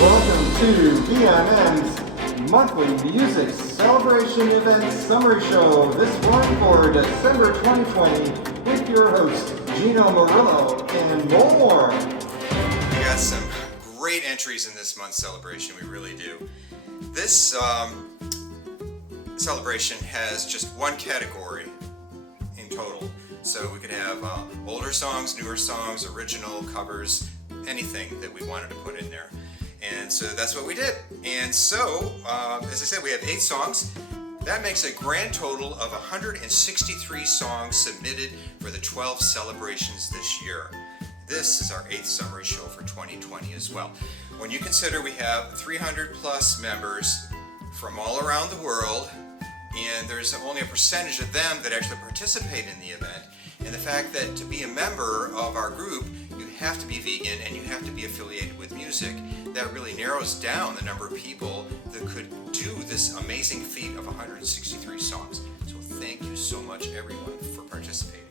Welcome to BMM's monthly music celebration event summary show. This one for December 2020 with your hosts Gino Murillo and more. We got some great entries in this month's celebration, we really do. This celebration has just one category in total. So we could have older songs, newer songs, original covers, anything that we wanted to put in there. And so that's what we did. And so, as I said, we have 8 songs. That makes a grand total of 163 songs submitted for the 12 celebrations this year. This is our 8th summary show for 2020 as well. When you consider we have 300 plus members from all around the world, and there's only a percentage of them that actually participate in the event, and the fact that to be a member of our group, you have to be vegan and you have to be affiliated with music, that really narrows down the number of people that could do this amazing feat of 163 songs. So thank you so much, everyone, for participating.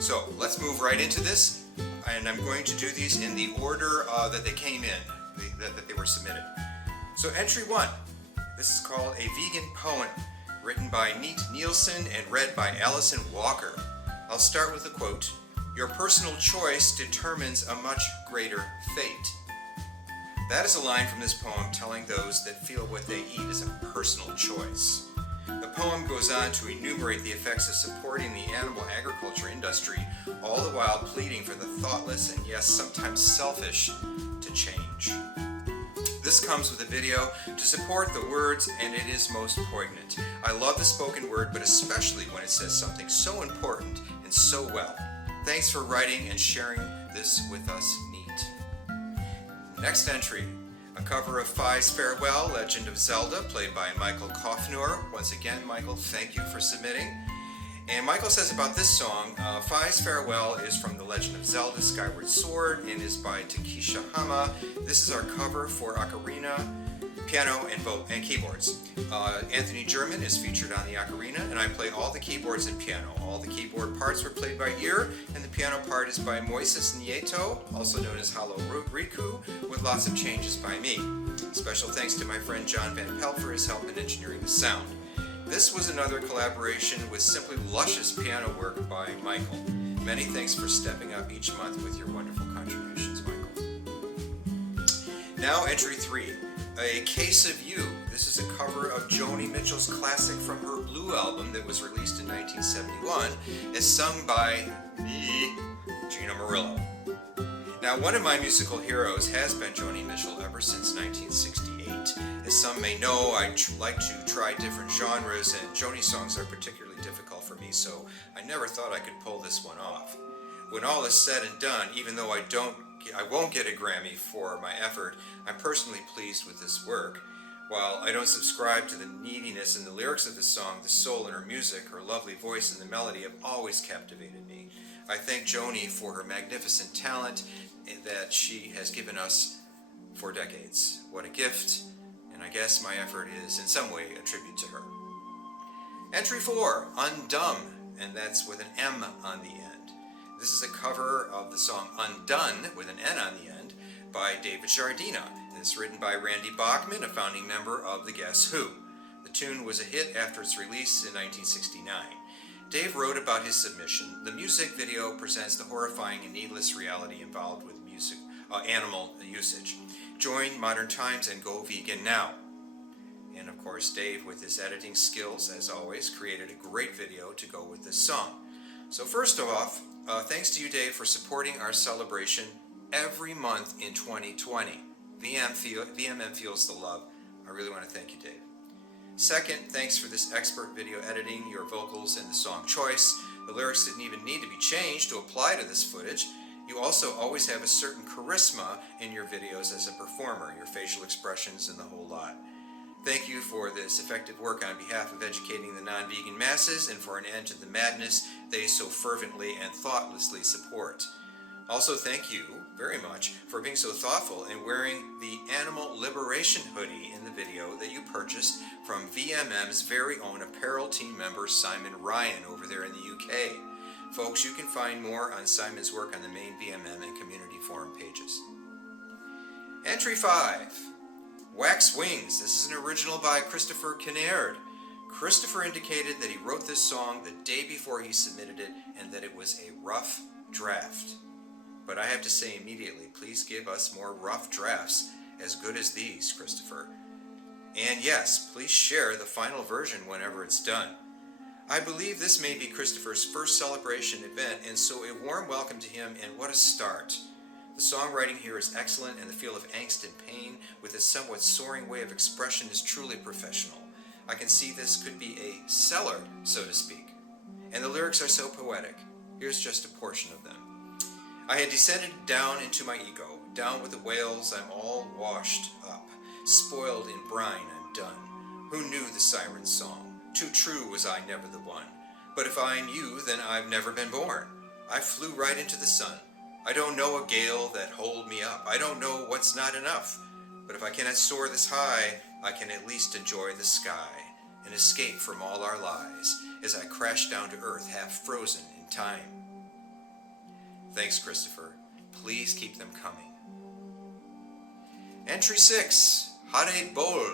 So let's move right into this, and I'm going to do these in the order that they came in, that they were submitted. So entry 1, this is called A Vegan Poem, written by Neat Nielsen and read by Allison Walker. I'll start with a quote. Your personal choice determines a much greater fate. That is a line from this poem telling those that feel what they eat is a personal choice. The poem goes on to enumerate the effects of supporting the animal agriculture industry, all the while pleading for the thoughtless and yes, sometimes selfish to change. This comes with a video to support the words, and it is most poignant. I love the spoken word, but especially when it says something so important and so well. Thanks for writing and sharing this with us, Neat. Next entry, a cover of Phi's Farewell, Legend of Zelda, played by Michael Kofnur. Once again, Michael, thank you for submitting. And Michael says about this song, Phi's Farewell is from The Legend of Zelda Skyward Sword and is by Takesha Hama. This is our cover for ocarina, piano, and keyboards. Anthony German is featured on the ocarina, and I play all the keyboards and piano. All the keyboard parts were played by ear, and the piano part is by Moises Nieto, also known as Halo Riku, with lots of changes by me. Special thanks to my friend John Van Pelt for his help in engineering the sound. This was another collaboration with simply luscious piano work by Michael. Many thanks for stepping up each month with your wonderful contributions, Michael. Now entry 3, A Case of You. This is a cover of Joni Mitchell's classic from her Blue album that was released in 1971, as sung by me, Gino Murillo. Now, one of my musical heroes has been Joni Mitchell ever since 1968. As some may know, I like to try different genres, and Joni songs are particularly difficult for me, so I never thought I could pull this one off. When all is said and done, even though I won't get a Grammy for my effort, I'm personally pleased with this work. While I don't subscribe to the neediness in the lyrics of the song, the soul in her music, her lovely voice, and the melody have always captivated me. I thank Joni for her magnificent talent that she has given us for decades. What a gift, and I guess my effort is in some way a tribute to her. Entry 4, Undumb, and that's with an M on the end. This is a cover of the song Undone, with an N on the end, by David Giardina. It's written by Randy Bachman, a founding member of the Guess Who. The tune was a hit after its release in 1969. Dave wrote about his submission. The music video presents the horrifying and needless reality involved with animal usage. Join Modern Times and go vegan now. And of course, Dave, with his editing skills, as always, created a great video to go with this song. So first off, thanks to you, Dave, for supporting our celebration every month in 2020. VMM feels the love. I really want to thank you, Dave. Second, thanks for this expert video editing, your vocals, and the song choice. The lyrics didn't even need to be changed to apply to this footage. You also always have a certain charisma in your videos as a performer, your facial expressions, and the whole lot. Thank you for this effective work on behalf of educating the non-vegan masses and for an end to the madness they so fervently and thoughtlessly support. Also, thank you very much for being so thoughtful and wearing the Animal Liberation hoodie in the video that you purchased from VMM's very own apparel team member Simon Ryan over there in the UK. Folks, you can find more on Simon's work on the main VMM and community forum pages. Entry 5, Wax Wings. This is an original by Christopher Kinnaird. Christopher indicated that he wrote this song the day before he submitted it and that it was a rough draft. But I have to say immediately, please give us more rough drafts as good as these, Christopher. And yes, please share the final version whenever it's done. I believe this may be Christopher's first celebration event, and so a warm welcome to him, and what a start. The songwriting here is excellent, and the feel of angst and pain with its somewhat soaring way of expression is truly professional. I can see this could be a seller, so to speak. And the lyrics are so poetic. Here's just a portion of them. I had descended down into my ego. Down with the whales, I'm all washed up. Spoiled in brine, I'm done. Who knew the siren's song? Too true was I never the one. But if I'm you, then I've never been born. I flew right into the sun. I don't know a gale that hold me up. I don't know what's not enough. But if I cannot soar this high, I can at least enjoy the sky and escape from all our lies as I crash down to earth half frozen in time. Thanks, Christopher. Please keep them coming. Entry 6, Hare Bol,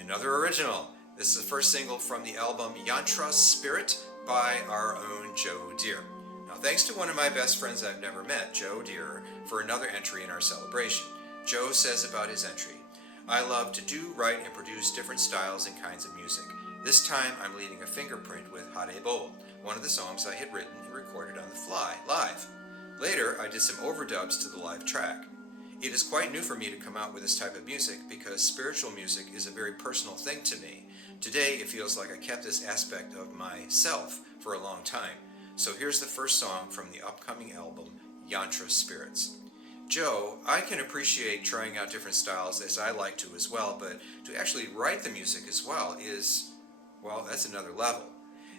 another original. This is the first single from the album Yantra Spirit by our own Joe Deere. Now, thanks to one of my best friends I've never met, Joe Deere, for another entry in our celebration. Joe says about his entry, I love to do, write, and produce different styles and kinds of music. This time I'm leaving a fingerprint with Hare Bol, one of the songs I had written and recorded on the fly, live. Later, I did some overdubs to the live track. It is quite new for me to come out with this type of music because spiritual music is a very personal thing to me. Today, it feels like I kept this aspect of myself for a long time. So here's the first song from the upcoming album, Yantra Spirits. Joe, I can appreciate trying out different styles as I like to as well, but to actually write the music as well is, well, that's another level.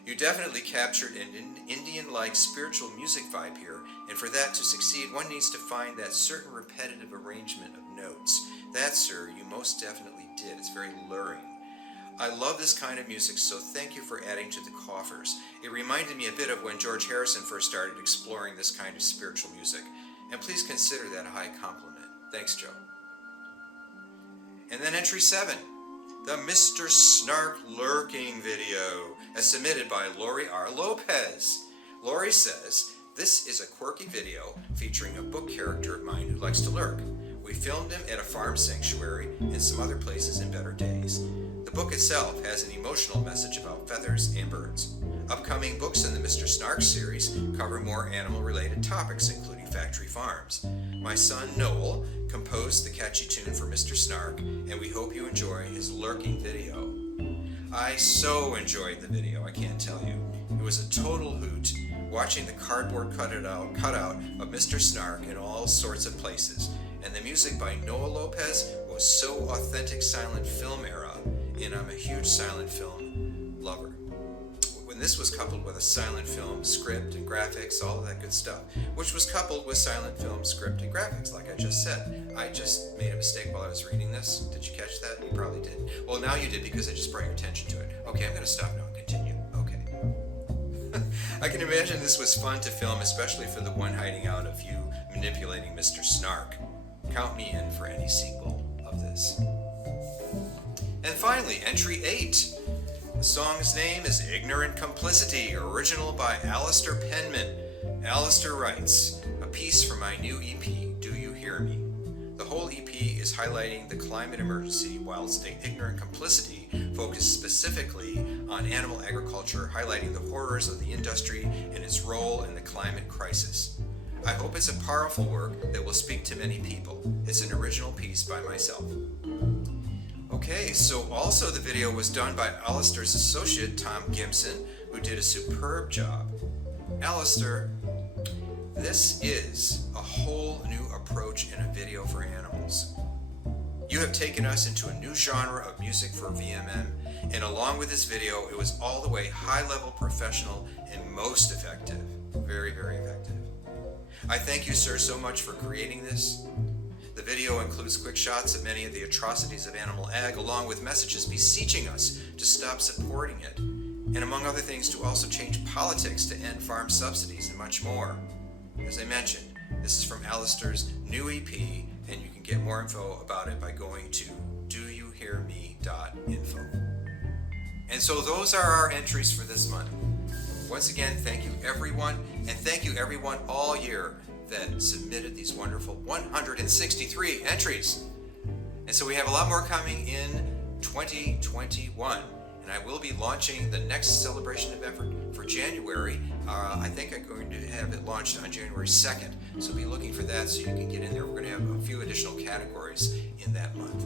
You definitely captured an Indian-like spiritual music vibe here, and for that to succeed, one needs to find that certain repetitive arrangement of notes. That, sir, you most definitely did. It's very luring. I love this kind of music, so thank you for adding to the coffers. It reminded me a bit of when George Harrison first started exploring this kind of spiritual music. And please consider that a high compliment. Thanks, Joe. And then entry 7, the Mr. Snark Lurking video, as submitted by Lori R. Lopez. Lori says, this is a quirky video featuring a book character of mine who likes to lurk. We filmed him at a farm sanctuary and some other places in better days. The book itself has an emotional message about feathers and birds. Upcoming books in the Mr. Snark series cover more animal-related topics, including factory farms. My son Noel composed the catchy tune for Mr. Snark, and we hope you enjoy his lurking video. I so enjoyed the video, I can't tell you. It was a total hoot, watching the cardboard cutout of Mr. Snark in all sorts of places. And the music by Noah Lopez was so authentic silent film era, and I'm a huge silent film lover. When this was coupled with a silent film script and graphics, all of that good stuff, which was coupled with silent film script and graphics, like I just said. I just made a mistake while I was reading this. Did you catch that? You probably did. Well, now you did because I just brought your attention to it. Okay, I'm going to stop now and continue. Okay. I can imagine this was fun to film, especially for the one hiding out of you manipulating Mr. Snark. Count me in for any sequel of this. And finally, entry 8. The song's name is Ignorant Complicity, original by Alistair Penman. Alistair writes, a piece for my new EP, Do You Hear Me? The whole EP is highlighting the climate emergency, whilst Ignorant Complicity focused specifically on animal agriculture, highlighting the horrors of the industry and its role in the climate crisis. I hope it's a powerful work that will speak to many people. It's an original piece by myself. Okay, so also the video was done by Alistair's associate, Tom Gimson, who did a superb job. Alistair, this is a whole new approach in a video for animals. You have taken us into a new genre of music for VMM, and along with this video, it was all the way high-level professional and most effective. Very, very effective. I thank you, sir, so much for creating this. The video includes quick shots of many of the atrocities of animal ag, along with messages beseeching us to stop supporting it, and among other things, to also change politics to end farm subsidies and much more. As I mentioned, this is from Alistair's new EP, and you can get more info about it by going to doyouhearme.info. And so those are our entries for this month. Once again, thank you everyone, and thank you everyone all year that submitted these wonderful 163 entries. And so we have a lot more coming in 2021, and I will be launching the next celebration of effort for January. I think I'm going to have it launched on January 2nd, so be looking for that so you can get in there. We're going to have a few additional categories in that month.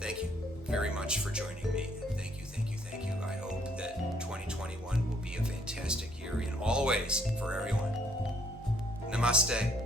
Thank you very much for joining me, and thank you, thank you, thank you. I hope that 2021 will be a fantastic year in all ways for everyone. Namaste.